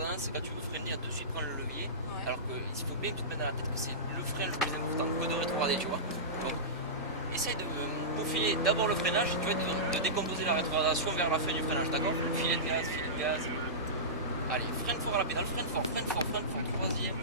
tendance, c'est quand tu veux freiner, à de suite prendre le levier. Ouais. Alors qu'il faut bien que tu te mettes dans la tête que c'est le frein le plus important que de rétrograder, tu vois. Donc, essaye de peaufiner d'abord le freinage, tu vois, de décomposer la rétrogradation vers la fin du freinage, d'accord? Filet de gaz, filet de gaz. Allez, freine fort à la pédale, freine fort, freine fort, freine fort, troisième.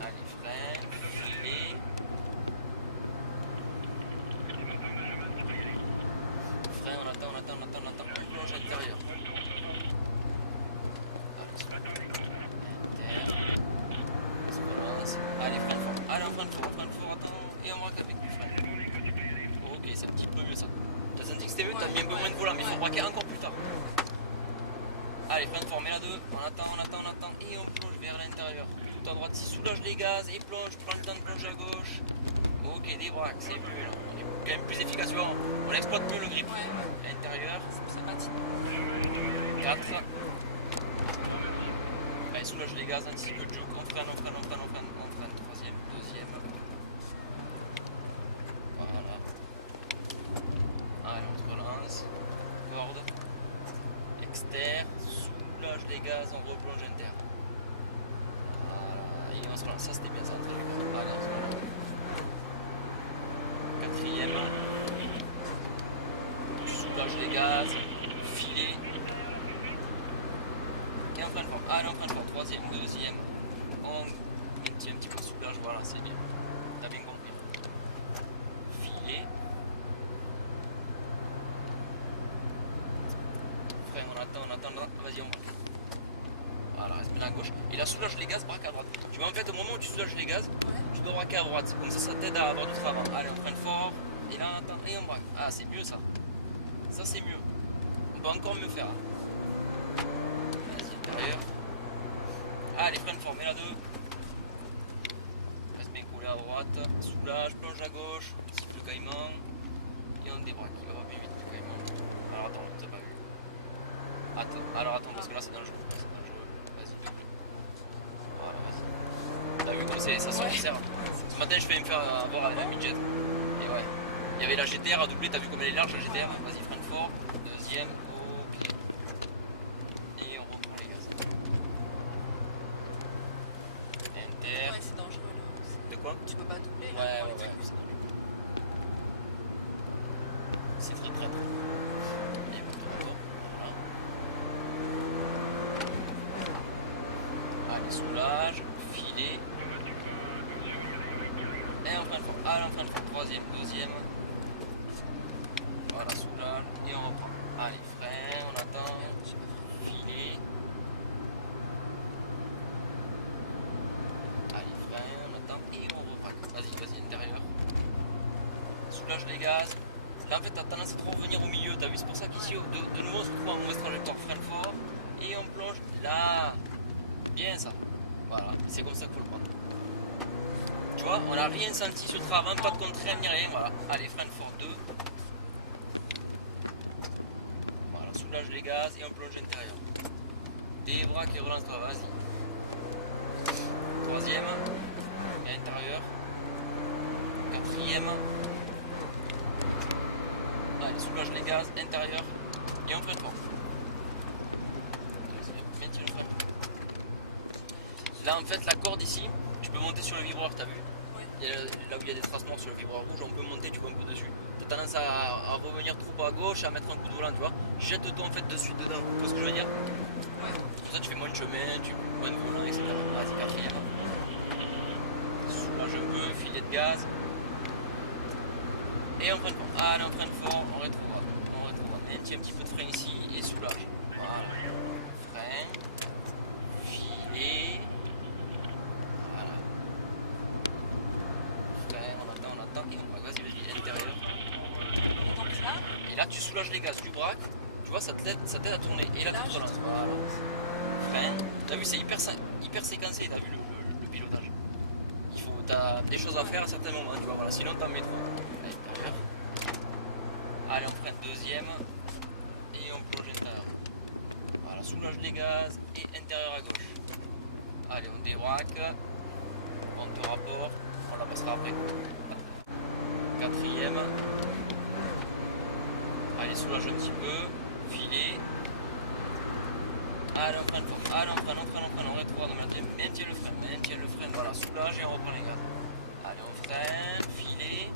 Allez, freine, filet. Frein, on attend, on plonge intérieur. Allez, freine fort. Allez, on freine fort, attends. Et on braque avec du frein. Ok, c'est un petit peu mieux ça. T'as senti que c'était mieux, t'as mis un peu moins de volant, mais il faut braquer encore plus tard. Allez, freine fort, mets la 2. On attend. Et on plonge vers l'intérieur. Tout à droite, si soulage les gaz et plonge, prends le temps de plonger à gauche. Ok, débraque, c'est mieux là. On est quand même plus efficace, tu vois. On exploite mieux le grip. Ouais. Intérieur. Ça patine. 4. Allez, soulage les gaz, anticipe le juke. On freine. Troisième, deuxième. Voilà. Allez, on se relance. Corde. Externe. Soulage les gaz, on replonge inter. Voilà. Et on se relance. Ça, c'était bien ça. Allez, on se relance. Quatrième. Soulage les gaz. Filet. Et on freine fort. Allez, on freine fort. Troisième, deuxième. On maintient un petit peu de soulage. Voilà, c'est bien. T'as bien compris. Filet. Frein, on attend. Vas-y, on braque. Voilà, reste bien à gauche. Et là, soulage les gaz, braque à droite. Tu vois, en fait, au moment où tu soulages les gaz, tu dois braquer à droite. Comme ça t'aide à avoir du travail. Allez, on freine fort. Et là, on attend. Et on braque. Ah, c'est mieux ça. Ça, c'est mieux. On peut encore mieux faire. Vas-y, intérieur. Allez, freine fort, mets la 2. Reste bien collé à droite. Soulage, plonge à gauche. Siffle le caïman. Et on débraque. Il va plus vite le caïman. Alors attends, on t'a pas vu. Attends, parce que là c'est dangereux. Vas-y, double. Voilà, vas-y. T'as vu comme ça se resserre. Ce matin, je vais me faire avoir avec la midget. Et ouais. Il y avait la GTR à doubler, t'as vu comme elle est large la GTR. Vas-y, freine fort. Deuxième. Ok. Et on reprend les gaz. Inter. Ouais, c'est dangereux là. De quoi? Tu peux pas doubler là. Ouais, pour les ouais. trucs, c'est dangereux. C'est très traître. Et bon, voilà. Allez, soulage, filet. Et on freine fort. Allez, on freine fort. Troisième, deuxième. Voilà, soulage. Et on reprend. Allez, frein, on attend. Filet. Allez, frein, on attend. Et on reprend. Vas-y, intérieur. Soulage les gaz. Là, en fait, t'as tendance à trop revenir au milieu. T'as vu, c'est pour ça qu'ici, de nouveau, on se retrouve en mauvaise trajectoire. Freine fort. Et on plonge là. Bien ça. Voilà, c'est comme ça qu'il faut le prendre. Tu vois, on n'a rien senti sur travail, pas de contrainte ni rien. Voilà. Allez, freine fort 2. Voilà, soulage les gaz et on plonge intérieur. Débraque et relance-toi, vas-y. Troisième. Et intérieur. Quatrième. Allez, soulage les gaz, intérieur. Et on freine fort. Maintiens le frein. Là, en fait, la corde ici, tu peux monter sur le vibreur, t'as vu? Ouais. Là où il y a des traces noires sur le vibreur rouge, on peut monter, tu vois, un peu dessus. T'as tendance à revenir trop à gauche, à mettre un coup de volant, tu vois. Jette-toi en fait de suite dedans, tu vois ce que je veux dire? Ouais. Pour ça, tu fais moins de chemin, tu fais moins de volant, etc. Vas-y, quatrième. Soulage un peu, filet de gaz. Et on freine fort. Allez, on freine fort, on rétrograde. Maintient un petit peu de frein ici et soulage. Voilà. Frein. Filet. Voilà. Frein, on attend. Et on va, vas-y, intérieur. Donc là, Et là, tu soulages les gaz, tu braques. Tu vois, ça t'aide à tourner. Et là, tu te relances. voilà. Frein. T'as vu, c'est hyper séquencé, t'as vu le pilotage. T'as des choses à faire à certains moments, tu vois, voilà, sinon t'en mets trop. À l'intérieur. Allez, on freine deuxième. Et on plonge intérieur. Voilà, soulage les gaz et intérieur à gauche. Allez, on débraque. On te rapport. On la passera après. Quatrième. Allez, soulage un petit peu. Filet. Allez, on freine fort. Allez, on rétrograde, on maintient le frein, voilà, soulage et on reprend les gaz. Allez, on freine, filet.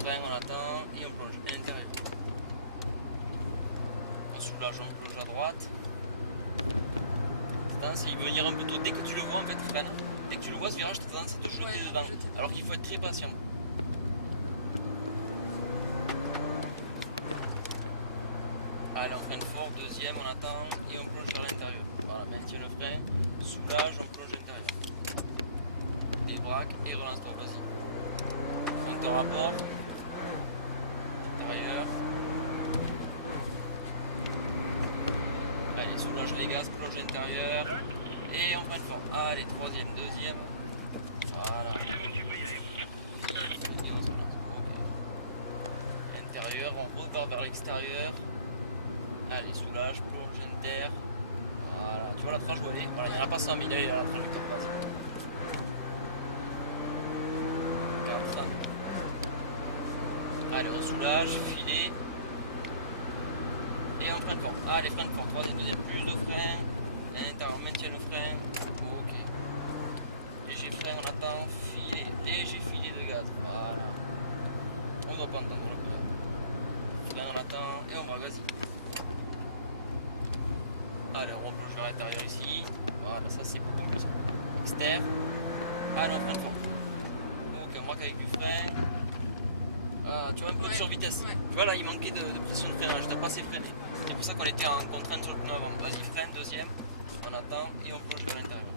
Frein, on attend et on plonge à l'intérieur. On soulage, on plonge à droite. Tendance à y venir un peu tôt. Dès que tu le vois, en fait, freine. Dès que tu le vois, ce virage, tu as tendance à te jeter dedans. Alors qu'il faut être très patient. Allez, on freine fort, deuxième, on attend et on plonge vers l'intérieur. Voilà, maintient le frein, soulage, on plonge à l'intérieur. Débraque et relance-toi, vas-y. Monte au rapport. Intérieur. Allez, soulage les gaz, plonge à l'intérieur. Et on freine fort. Allez, troisième, deuxième. Voilà. Et on se relance. Ok. Intérieur, on repart vers l'extérieur. Allez, soulage, plonge, inter. Voilà, tu vois la tranche où elle est. Voilà, il n'y en a pas 100 000, il y a la trajectoire de base. 4. Allez, on soulage, filet. Et on freine fort. Allez, freine fort. Troisième, deuxième, plus de frein. L'intérieur, on maintient le frein. Ok. Léger frein, on attend. Filet, léger filet de gaz. Voilà. On ne doit pas entendre le frein. Frein, on attend. Et on va, vas-y. Allez, on replonge vers l'intérieur ici. Voilà, ça c'est beaucoup mieux. Externe. Allez, on freine fort. Ok, on braque avec du frein. Ah, tu vois un peu de survitesse. Ouais. Tu vois là, il manquait de pression de freinage. T'as pas assez freiné. C'est pour ça qu'on était en contrainte sur le pneu avant. Vas-y, freine, deuxième. On attend et on plonge vers l'intérieur.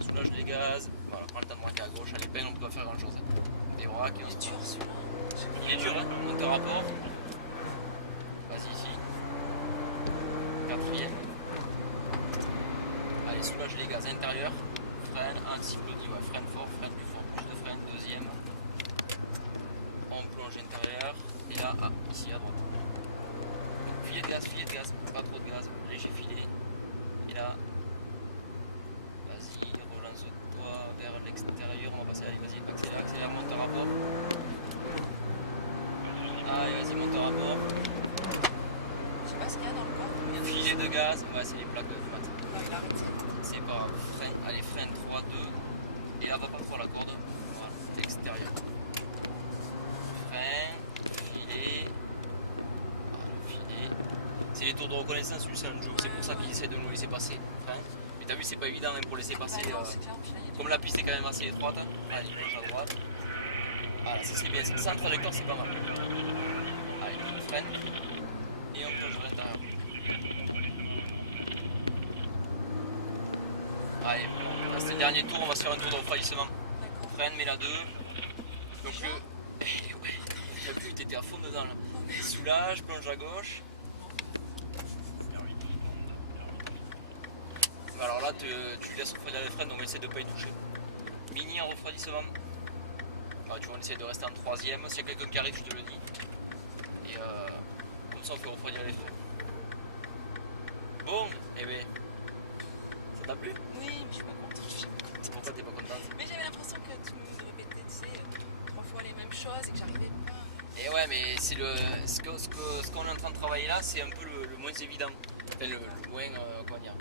Soulage les gaz. Voilà, prends le temps de braquer à gauche. À l'épingle, on peut pas faire grand chose. Débraque et on se Il est dur celui-là. Il est dur, hein. Monte au rapport. Vas-y, ici. Quatrième. Allez, soulage les gaz intérieurs, freine, anti-applaudit, ouais, freine fort, freine plus fort, plus de freine, deuxième. On plonge intérieur, et là, ah, ici à droite. Filet de gaz, pas trop de gaz, léger filet. Et là, vas-y, relance-toi vers l'extérieur, on va passer, allez, vas-y, accélère, monte au rapport. Allez, vas-y, monte au rapport. Je sais pas ce qu'il y a dans le corps. Filet de gaz, ouais, c'est les plaques de mat. Non, il arrête. C'est pas grave. Freine, allez, freine 3, 2. Et là, va pas trop à la corde. Voilà, extérieur. Frein, filet. Voilà, filet. C'est les tours de reconnaissance du Sanjo. C'est pour ça qu'ils essaient de nous laisser passer. Frein. Mais t'as vu, c'est pas évident hein, pour laisser passer. Ouais, non, c'est clair, puis là, il y a Comme la piste est quand même assez étroite. Allez, plonge à droite. Voilà, ça c'est bien. Sans trajectoire, c'est pas mal. Allez, on freine. Et on plonge à l'intérieur. Allez, là c'est le dernier tour, on va se faire un tour de refroidissement. D'accord. Freine, mets la 2. Donc Déjà ouais, t'as vu, t'étais à fond dedans là. Soulage, plonge à gauche. Alors là, tu laisses refroidir les freins, donc on essaie de ne pas y toucher. Mini en refroidissement. Tu vois, on essaie de rester en troisième. S'il y a quelqu'un qui arrive, je te le dis. Et comme ça, on fait refroidir les freins. Bon, eh bien, ça t'a plu? Oui, mais je suis pas contente. Pourquoi t'es pas contente? Mais j'avais l'impression que tu me répétais, tu sais, 3 fois les mêmes choses et que j'arrivais pas. Et ouais, mais c'est ce qu'on est en train de travailler là, c'est un peu le moins évident. Enfin, le moins, comment dire,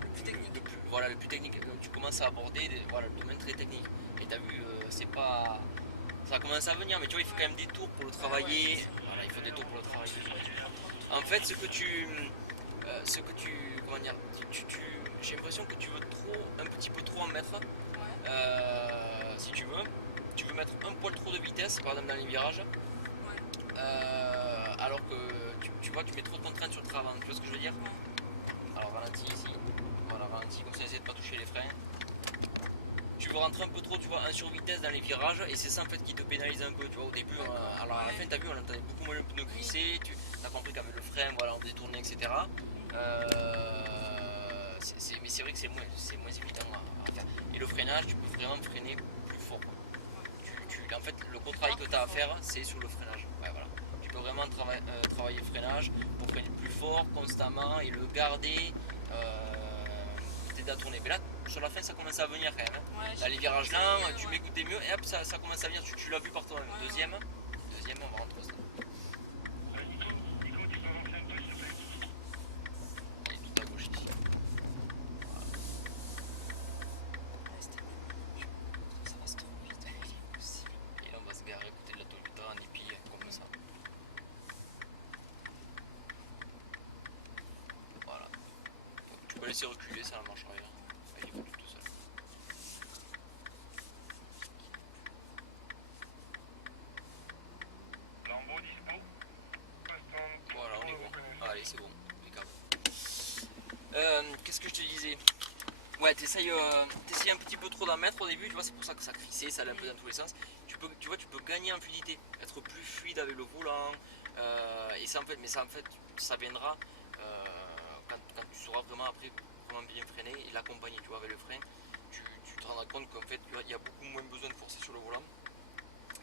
Le plus technique. voilà, le plus technique. Tu commences à aborder voilà, le domaine très technique. Et t'as vu, c'est pas. Ça commence à venir, mais tu vois, il faut quand même des tours pour le travailler. Ouais, Voilà, il faut des tours pour le travailler. En fait, ce que tu. Comment dire, j'ai l'impression que tu veux un petit peu trop en mettre. Ouais. Si tu veux mettre un poil trop de vitesse, par exemple dans les virages. Ouais. Alors que tu vois, tu mets trop de contraintes sur le travail. Tu vois ce que je veux dire? Alors ralentis ici. Voilà, ralentis, comme ça, essaie de pas toucher les freins. Tu veux rentrer un peu trop, tu vois, en survitesse dans les virages, et c'est ça en fait qui te pénalise un peu, tu vois, au début. Alors à la fin, t'as vu, on entendait beaucoup moins le pneu crisser, tu as compris qu'avec le frein, voilà, on détournait, etc. Mais c'est vrai que c'est moins évident à faire. Et le freinage, tu peux vraiment freiner plus fort. En fait, le gros travail que tu as à faire, c'est sur le freinage. Ouais, voilà. Tu peux vraiment travailler le freinage pour freiner plus fort, constamment, et le garder, t'aider à tourner. Mais là, sur la fin, ça commence à venir quand même. Ouais, Là, les virages lents, tu m'écoutais mieux, et hop, ça commence à venir. Tu l'as vu par toi-même. Deuxième, on va rentrer au stade. laisser reculer, ça ne marche rien. Il évolue tout seul. Voilà, on est bon. Allez, c'est bon. Impeccable. Qu'est-ce que je te disais? Ouais, t'essayes un petit peu trop d'en mettre au début, tu vois, c'est pour ça que ça crissait, ça allait un peu dans tous les sens. Tu vois, tu peux gagner en fluidité, être plus fluide avec le volant, et ça en fait, ça viendra quand tu sauras vraiment après vraiment bien freiner et l'accompagner, tu vois, avec le frein, tu te rendras compte qu'en fait, il y a beaucoup moins besoin de forcer sur le volant,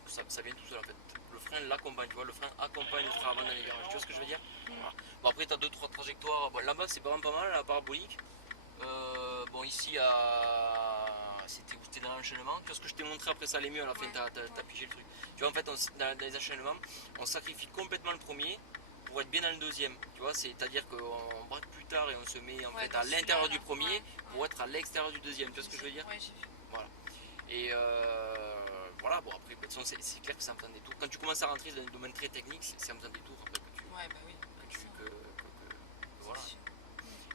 ça vient tout seul en fait. Le frein l'accompagne, tu vois, le frein accompagne le frein avant dans les virages, tu vois ce que je veux dire? Voilà. Bon, après, tu as 2-3 trajectoires, bon, là-bas c'est vraiment pas mal, la parabolique. Bon, ici c'était dans l'enchaînement. Tu vois ce que je t'ai montré après, ça allait mieux à la fin, t'as pigé le truc. Tu vois, en fait, dans les enchaînements, on sacrifie complètement le premier pour être bien dans le deuxième. Tu vois, c'est-à-dire qu'on braque plus tard et on se met en fait à l'intérieur du premier pour être à l'extérieur du deuxième. Tu vois ce que je veux dire? Ouais, j'ai vu. Voilà. Et voilà, bon, après, de toute façon, c'est clair que c'est en faisant des tours. Quand tu commences à rentrer dans un domaine très technique, c'est en faisant des tours après que tu. Ouais, bah oui. Voilà.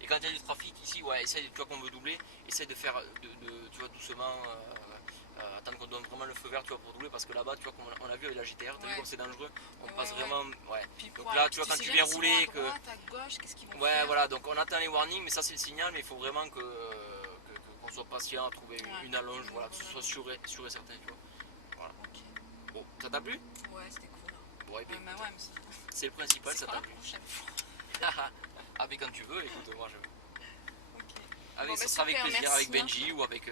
Et quand il y a du trafic ici, ouais, essaye, tu vois qu'on veut doubler, essaye de faire, tu vois, doucement, attendre qu'on donne vraiment le feu vert, tu vois, pour doubler, parce que là-bas, tu vois, comme on a vu avec la GTR, t'as vu comme c'est dangereux, on passe vraiment, ouais. Puis Donc là, tu vois, quand tu viens rouler, que. À gauche, qu'est-ce qu'ils vont Ouais, faire? voilà, donc on attend les warnings, mais ça c'est le signal, mais il faut vraiment qu'on soit patient à trouver une allonge, voilà, que ce soit sûr et certain, tu vois. Voilà. Ok. Bon, ça t'a plu? Ouais, c'était cool. Hein. Ouais, Ouais, mais ouais, mais c'est le principal, ça c'est t'a pas plu. la prochaine fois. Ah, mais quand tu veux, écoute, moi je. Ok. Allez, Bon, ça bah, sera avec super, plaisir, merci, avec hein. Benji ou avec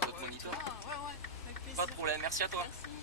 d'autres moniteurs. Ouais, avec plaisir. Pas de problème, merci à toi. Merci.